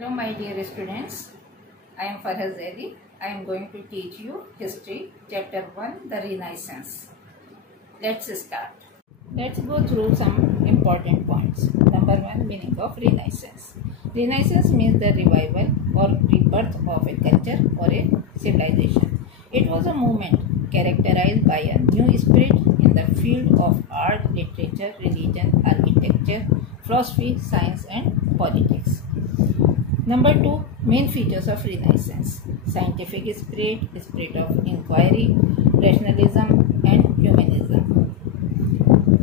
Hello my dear students, I am Farhaz Ali. I am going to teach you History, Chapter 1, The Renaissance. Let's start. Let's go through some important points. Number 1, meaning of Renaissance. Renaissance means the revival or rebirth of a culture or a civilization. It was a movement characterized by a new spirit in the field of art, literature, religion, architecture, philosophy, science and politics. Number 2, main features of Renaissance. Scientific spirit, spirit of inquiry, rationalism and humanism.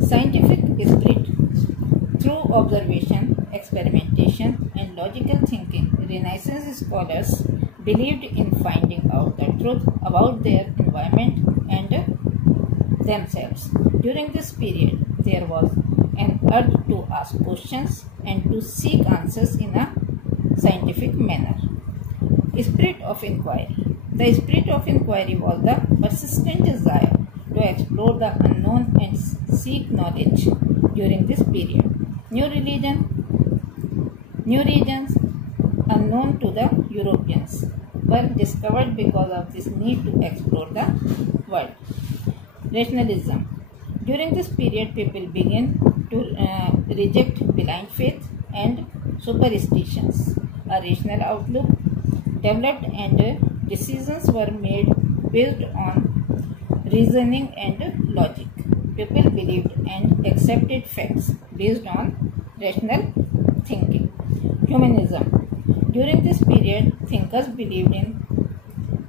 Scientific spirit. Through observation, experimentation and logical thinking, Renaissance scholars believed in finding out the truth about their environment and themselves. During this period, there was an urge to ask questions and to seek answers in a scientific manner. Spirit of inquiry. The spirit of inquiry was the persistent desire to explore the unknown and seek knowledge during this period. New regions unknown to the Europeans were discovered because of this need to explore the world. Rationalism. During this period, people began to reject blind faith and superstitions. A rational outlook developed and decisions were made based on reasoning and logic. People believed and accepted facts based on rational thinking. Humanism. During this period, thinkers believed in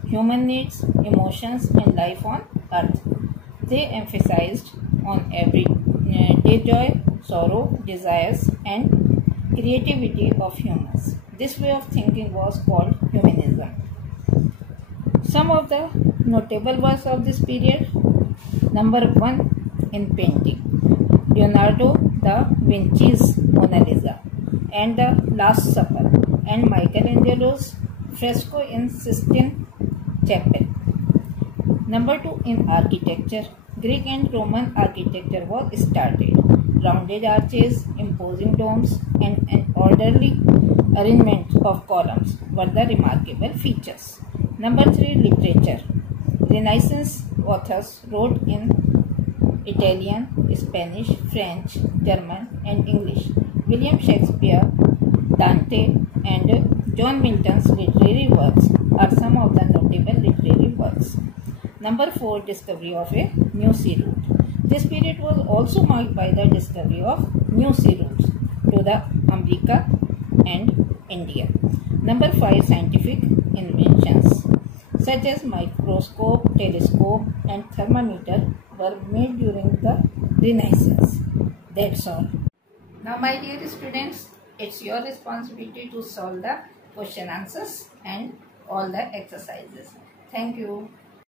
human needs, emotions and life on earth. They emphasized on everyday joy, sorrow, desires and creativity of humans. This way of thinking was called humanism. Some of the notable works of this period. Number 1, in painting, Leonardo da Vinci's Mona Lisa and the Last Supper and Michelangelo's fresco in Sistine Chapel. Number 2, in architecture, Greek and Roman architecture was started. Rounded arches, imposing domes and an orderly arrangement of columns were the remarkable features. Number 3, literature. Renaissance authors wrote in Italian, Spanish, French, German and English. William Shakespeare, Dante and John Milton's literary works are some of the notable literary works. Number 4, discovery of a new sea route. This period was also marked by the discovery of new sea routes to the America and India. Number 5, scientific inventions such as microscope, telescope and thermometer were made during the Renaissance. That's all. Now my dear students, it's your responsibility to solve the question answers and all the exercises. Thank you.